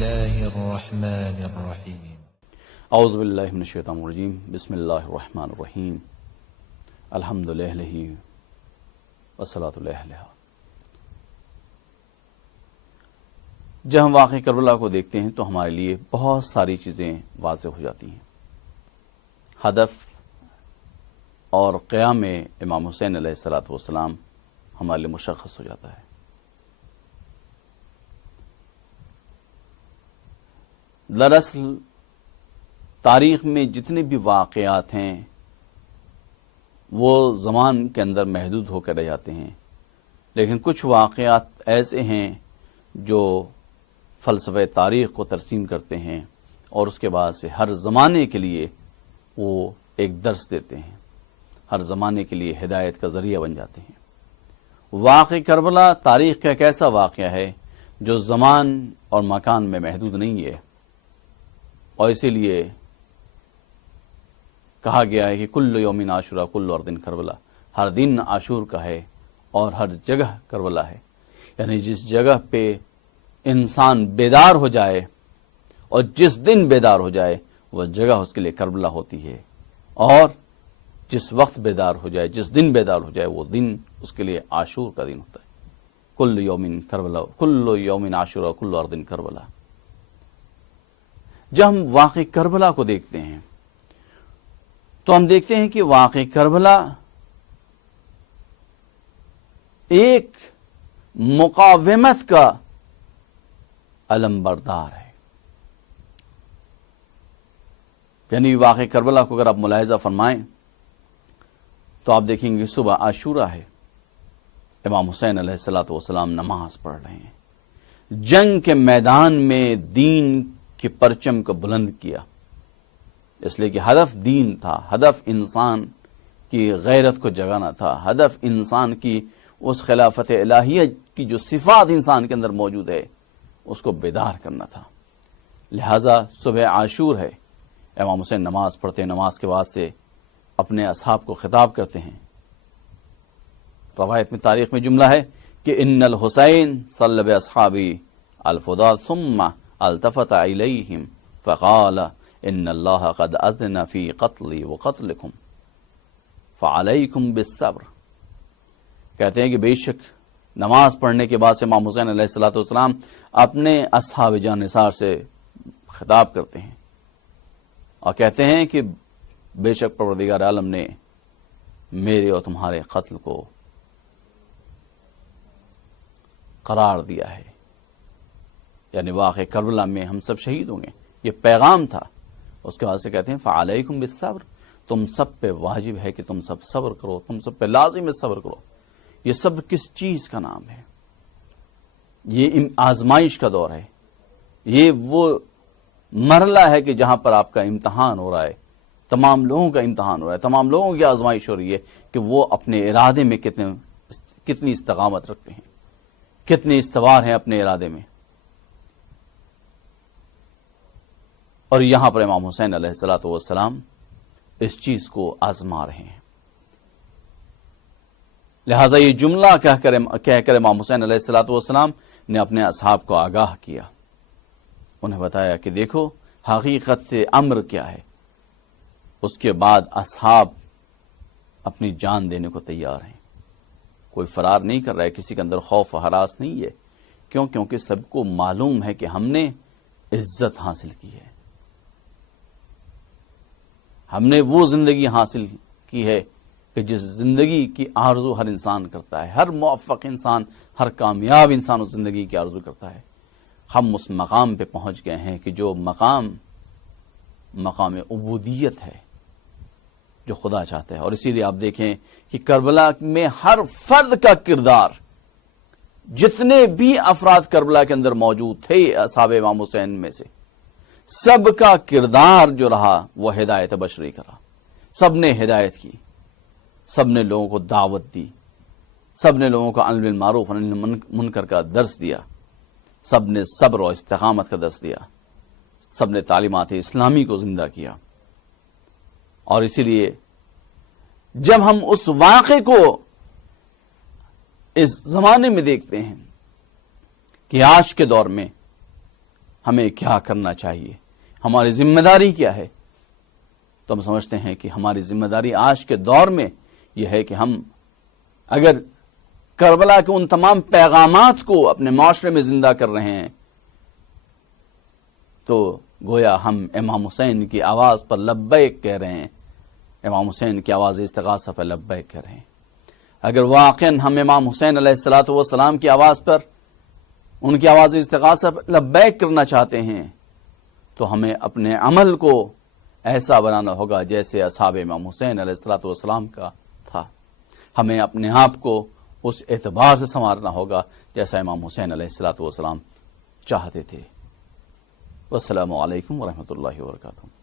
الله الرحمن الرحيم اعوذ باللہ من الشیطان الرجیم بسم اللہ الرحمن الرحیم الحمد للہ والصلاۃ علیہ. جب ہم واقعہ کربلا کو دیکھتے ہیں تو ہمارے لیے بہت ساری چیزیں واضح ہو جاتی ہیں. ہدف اور قیام امام حسین علیہ الصلوۃ والسلام ہمارے لیے مشخص ہو جاتا ہے. دراصل تاریخ میں جتنے بھی واقعات ہیں وہ زمان کے اندر محدود ہو کر رہ جاتے ہیں، لیکن کچھ واقعات ایسے ہیں جو فلسفہ تاریخ کو ترسیم کرتے ہیں اور اس کے بعد سے ہر زمانے کے لیے وہ ایک درس دیتے ہیں، ہر زمانے کے لیے ہدایت کا ذریعہ بن جاتے ہیں. واقعہ کربلا تاریخ کا ایک ایسا واقعہ ہے جو زمان اور مکان میں محدود نہیں ہے، اور اسی لیے کہا گیا ہے کہ کل یوم عاشورہ کل ارض کربلا، ہر دن عاشور کا ہے اور ہر جگہ کربلا ہے. یعنی جس جگہ پہ انسان بیدار ہو جائے اور جس دن بیدار ہو جائے وہ جگہ اس کے لیے کربلا ہوتی ہے، اور جس وقت بیدار ہو جائے، جس دن بیدار ہو جائے وہ دن اس کے لیے عاشور کا دن ہوتا ہے. کل یوم کربلا کل یوم عاشورہ کل ارض کربلا. جب ہم واقع کربلا کو دیکھتے ہیں تو ہم دیکھتے ہیں کہ واقع کربلا ایک مقاومت کا علم بردار ہے. یعنی واقع کربلا کو اگر آپ ملاحظہ فرمائیں تو آپ دیکھیں گے صبح عاشورہ ہے، امام حسین علیہ الصلوۃ والسلام نماز پڑھ رہے ہیں، جنگ کے میدان میں دین کے پرچم کو بلند کیا، اس لیے کہ ہدف دین تھا، ہدف انسان کی غیرت کو جگانا تھا، ہدف انسان کی اس خلافت الہیہ کی جو صفات انسان کے اندر موجود ہے اس کو بیدار کرنا تھا. لہذا صبح عاشور ہے، امام حسین نماز پڑھتے ہیں، نماز کے بعد سے اپنے اصحاب کو خطاب کرتے ہیں. روایت میں تاریخ میں جملہ ہے کہ ان الحسین صلی باصحابی الفضال ثم التفت الیہم فقال ان اللہ قد اذن فی قتلی وقتلکم فعلیکم بالصبر. کہتے ہیں کہ بے شک نماز پڑھنے کے بعد سے امام حسین علیہ الصلوۃ والسلام اپنے اصحاب جان نثار سے خطاب کرتے ہیں اور کہتے ہیں کہ بے شک پروردگار عالم نے میرے اور تمہارے قتل کو قرار دیا ہے. یعنی واقع کربلا میں ہم سب شہید ہوں گے، یہ پیغام تھا. اس کے بعد سے کہتے ہیں فعلیکم بالصبر، تم سب پہ واجب ہے کہ تم سب صبر کرو، تم سب پہ لازم ہے صبر کرو. یہ صبر کس چیز کا نام ہے؟ یہ آزمائش کا دور ہے، یہ وہ مرحلہ ہے کہ جہاں پر آپ کا امتحان ہو رہا ہے، تمام لوگوں کا امتحان ہو رہا ہے، تمام لوگوں کی آزمائش ہو رہی ہے کہ وہ اپنے ارادے میں کتنی استقامت رکھتے ہیں، کتنے استوار ہیں اپنے ارادے میں. اور یہاں پر امام حسین علیہ الصلوۃ والسلام اس چیز کو آزما رہے ہیں. لہذا یہ جملہ کہہ کر امام حسین علیہ الصلوۃ والسلام نے اپنے اصحاب کو آگاہ کیا، انہیں بتایا کہ دیکھو حقیقت امر کیا ہے. اس کے بعد اصحاب اپنی جان دینے کو تیار ہیں، کوئی فرار نہیں کر رہا ہے، کسی کے اندر خوف و ہراس نہیں ہے. کیونکہ سب کو معلوم ہے کہ ہم نے عزت حاصل کی ہے، ہم نے وہ زندگی حاصل کی ہے کہ جس زندگی کی آرزو ہر انسان کرتا ہے، ہر موفق انسان، ہر کامیاب انسان اس زندگی کی آرزو کرتا ہے. ہم اس مقام پہ پہنچ گئے ہیں کہ جو مقام عبودیت ہے جو خدا چاہتا ہے. اور اسی لیے آپ دیکھیں کہ کربلا میں ہر فرد کا کردار، جتنے بھی افراد کربلا کے اندر موجود تھے اصحاب امام حسین میں سے، سب کا کردار جو رہا وہ ہدایت بشری کا رہا. سب نے ہدایت کی، سب نے لوگوں کو دعوت دی، سب نے لوگوں کو امر بالمعروف و نہی عن المنکر کا درس دیا، سب نے صبر و استقامت کا درس دیا، سب نے تعلیمات اسلامی کو زندہ کیا. اور اسی لیے جب ہم اس واقعے کو اس زمانے میں دیکھتے ہیں کہ آج کے دور میں ہمیں کیا کرنا چاہیے، ہماری ذمہ داری کیا ہے، تو ہم سمجھتے ہیں کہ ہماری ذمہ داری آج کے دور میں یہ ہے کہ ہم اگر کربلا کے ان تمام پیغامات کو اپنے معاشرے میں زندہ کر رہے ہیں تو گویا ہم امام حسین کی آواز پر لبیک کہہ رہے ہیں، امام حسین کی آواز استغاثہ پر لبیک کہہ رہے ہیں۔ اگر واقعاً ہم امام حسین علیہ الصلوۃ والسلام کی آواز پر، ان کی آواز استغاثہ پر لبیک کرنا چاہتے ہیں تو ہمیں اپنے عمل کو ایسا بنانا ہوگا جیسے اصحاب امام حسین علیہ الصلوۃ والسلام کا تھا۔ ہمیں اپنے آپ کو اس اعتبار سے سنوارنا ہوگا جیسا امام حسین علیہ الصلوۃ والسلام چاہتے تھے۔ والسلام علیکم ورحمۃ اللہ وبرکاتہ۔